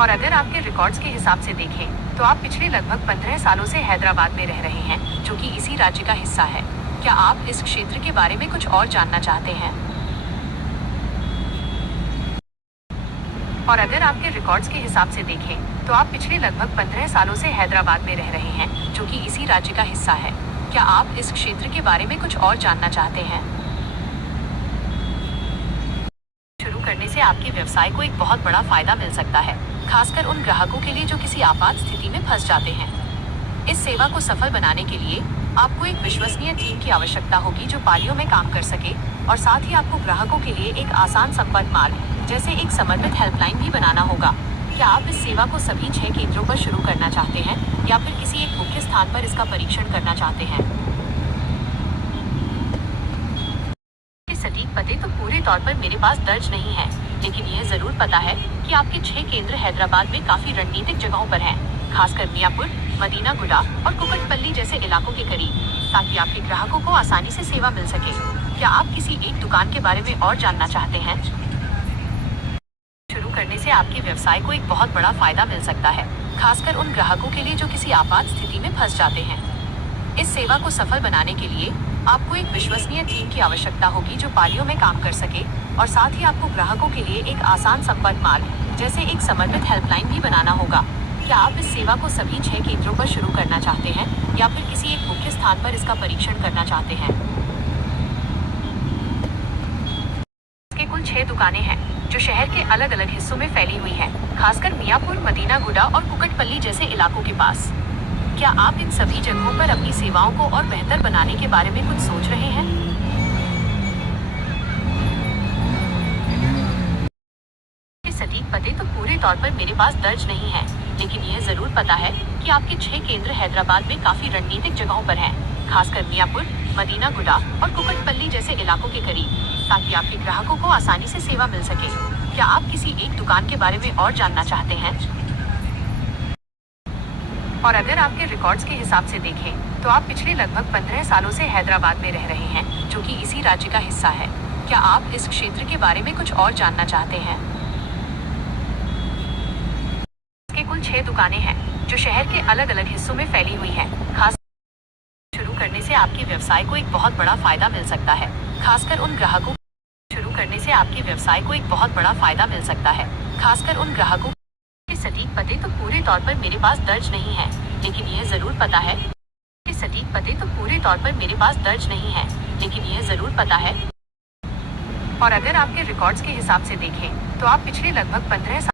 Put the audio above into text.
और अगर आपके रिकॉर्ड्स के हिसाब से देखें तो आप पिछले लगभग 15 सालों से हैदराबाद में रह रहे हैं, जो कि इसी राज्य का हिस्सा है। क्या आप इस क्षेत्र के बारे में कुछ और जानना चाहते हैं? और अगर आपके रिकॉर्ड्स के हिसाब से देखें तो आप पिछले लगभग 15 सालों से हैदराबाद में रह रहे हैं, जो कि इसी राज्य का हिस्सा है। क्या आप इस क्षेत्र के बारे में कुछ और जानना चाहते हैं? शुरू करने से आपके व्यवसाय को एक बहुत बड़ा फायदा मिल सकता है, खासकर उन ग्राहकों के लिए जो किसी आपात स्थिति में फंस जाते हैं। इस सेवा को सफल बनाने के लिए आपको एक विश्वसनीय टीम की आवश्यकता होगी जो पालियों में काम कर सके, और साथ ही आपको ग्राहकों के लिए एक आसान संपर्क मार्ग जैसे एक समर्पित हेल्पलाइन भी बनाना होगा। क्या आप इस सेवा को सभी 6 केंद्रों पर शुरू करना चाहते हैं या फिर किसी एक मुख्य स्थान पर इसका परीक्षण करना चाहते हैं? सटीक पते तो पूरे तौर पर मेरे पास दर्ज नहीं है, लेकिन यह जरूर पता है कि आपके 6 केंद्र हैदराबाद में काफी रणनीतिक जगहों पर हैं, खासकर मियापुर, मदीना गुडा और कुकटपल्ली जैसे इलाकों के करीब, ताकि आपके ग्राहकों को आसानी से सेवा मिल सके। क्या आप किसी एक दुकान के बारे में और जानना चाहते हैं? शुरू करने से आपके व्यवसाय को एक बहुत बड़ा फायदा मिल सकता है, खासकर उन ग्राहकों के लिए जो किसी आपात स्थिति में फंस जाते हैं। इस सेवा को सफल बनाने के लिए आपको एक विश्वसनीय टीम की आवश्यकता होगी जो पालियों में काम कर सके, और साथ ही आपको ग्राहकों के लिए एक आसान संपर्क मार्ग जैसे एक समर्पित हेल्पलाइन भी बनाना होगा। क्या आप इस सेवा को सभी 6 केंद्रों पर शुरू करना चाहते हैं या फिर किसी एक मुख्य स्थान पर इसका परीक्षण करना चाहते हैं? इसके कुल 6 दुकानें हैं जो शहर के अलग अलग हिस्सों में फैली हुई हैं, खासकर मियापुर, मदीना गुडा और कुकटपल्ली जैसे इलाकों के पास। क्या आप इन सभी जगहों पर अपनी सेवाओं को और बेहतर बनाने के बारे में कुछ सोच रहे हैं? सटीक पते तो पूरे तौर पर मेरे पास दर्ज नहीं है, लेकिन यह जरूर पता है कि आपके 6 केंद्र हैदराबाद में काफी रणनीतिक जगहों पर हैं, खासकर मियापुर, मदीना गुडा और कुकटपल्ली जैसे इलाकों के करीब, ताकि आपके ग्राहकों को आसानी से सेवा मिल सके। क्या आप किसी एक दुकान के बारे में और जानना चाहते हैं? और अगर आपके रिकॉर्ड्स के हिसाब से देखें तो आप पिछले लगभग 15 सालों से हैदराबाद में रह रहे हैं, जो कि इसी राज्य का हिस्सा है। क्या आप इस क्षेत्र के बारे में कुछ और जानना चाहते हैं? इसके कुल 6 दुकानें हैं जो शहर के अलग अलग हिस्सों में फैली हुई हैं, खास शुरू करने से आपके व्यवसाय को एक बहुत बड़ा फायदा मिल सकता है, खासकर उन ग्राहकों शुरू करने से आपके व्यवसाय को एक बहुत बड़ा फायदा मिल सकता है, खासकर उन ग्राहकों के सटीक पते तो पूरे तौर पर मेरे पास दर्ज नहीं है, लेकिन यह जरूर पता है कि सटीक पते तो पूरे तौर पर मेरे पास दर्ज नहीं है, लेकिन यह जरूर पता है। और अगर आपके रिकॉर्ड्स के हिसाब से देखें तो आप पिछले लगभग 15